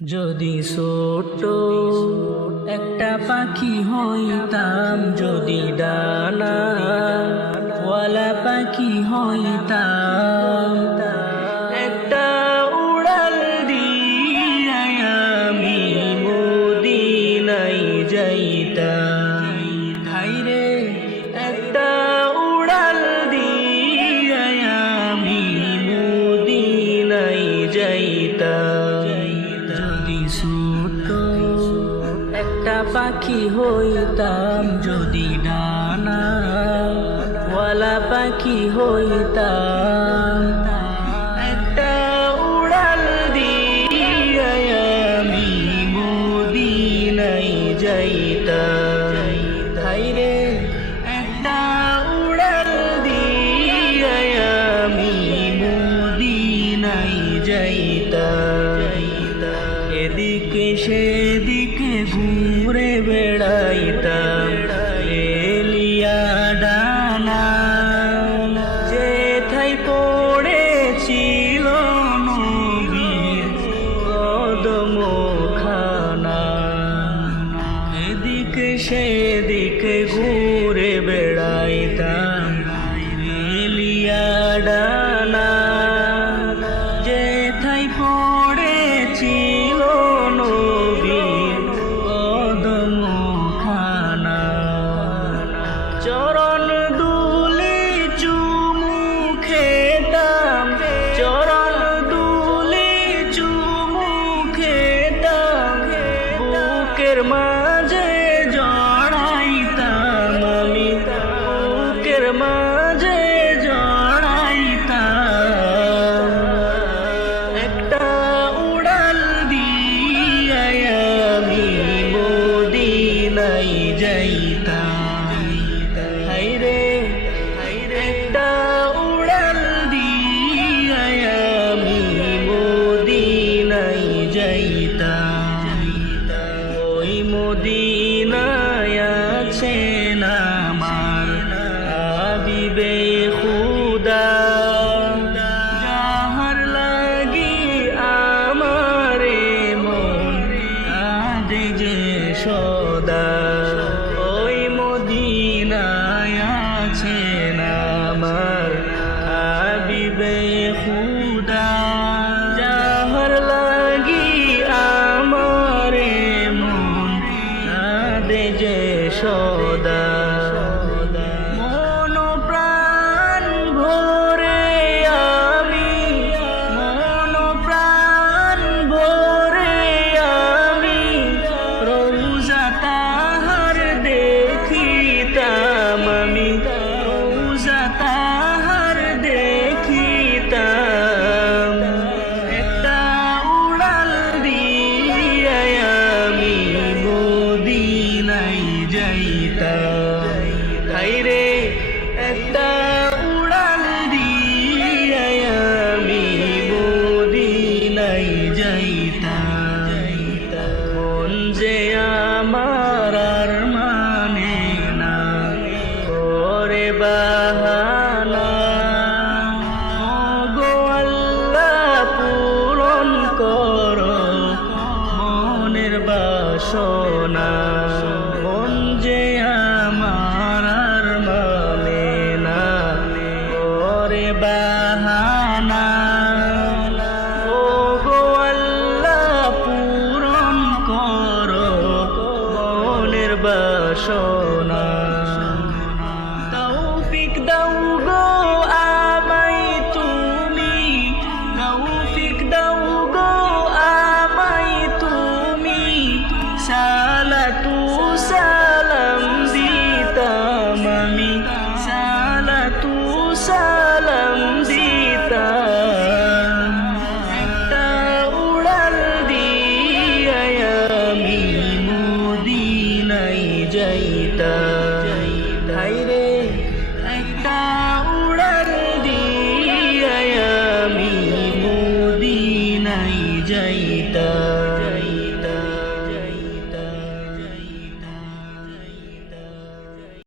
যদি ছোট একটা পাখি হইতাম, যদি ডানাওয়ালা পাখি হইতাম, একটা উড়াল দিয়া আমি মদিনায় যাইতাম। হায়রে একটা উড়াল দিয়া আমি মদিনায় যাইতাম। যদি ছোট একটা পাখি হইতাম, যদি ডানাওয়ালা পাখি হইতাম, একটা উড়াল দিয়া আমি মদিনায় যাইতাম। হায়রে একটা উড়াল দিয়া আমি মদিনায় যাইতাম। এদিকে সেদিকে ঘুরে বেড়াইতাম, এলিয়া ডানা যেথায় পড়েছিল নবীর কদমখানা। এদিকে সেদিকে ঘুরে বেড়াইতাম, এলিয়া ডানা যেথায় পড়েছিল নবীর কদমখানা। চরণ দুলি চুমু খেতাম, চরণ দুলি চুমু খেতাম, বুকের মাঝে জড়াইতাম আমি, বুকের মাঝে জড়াইতাম। একটা উড়াল দিয়া আমি মদিনায় যাইতাম। হায়রে একটা উড়াল দিয়া আমি মদিনায় যাইতাম। ওই মদিনায় আছেন আমার হাবিবে খুদা, যাহার লাগি আমারে মন কাঁদে যে সদা। ওই মদিনায় আছেন আমার হাবিবে খুদা, যাহার লাগি আমারে মন কাঁদে যে সদা। মন প্রাণ ভরে আমি, মন প্রাণ ভরে আমি রোজা তাহার দেখিতাম আমি, রোজা তাহার দেখিতাম। একটা উড়াল দিয়া আমি মদিনায় যাইতাম। হায়রে একটা উড়াল দিয়া আমি মদিনায় যাইতাম। মন যে আমার আর মানে না করে বাহানা, ওগো আল্লাহ পূরণ করো মনের বাসনা। মন যে আমার আর মানে না করে বাহানা, ওগো আল্লাহ পূরণ করো মনের বাসনা। তৌফিক দাও গো আমায় তুমি, তৌফিক দাও গো আমায় তুমি, সালাতু সালাম দিতাম আমি, সালাতু সালাম দিতাম। একটা উড়াল দিয়া আমি মদিনায় যাইতাম। হায়রে একটা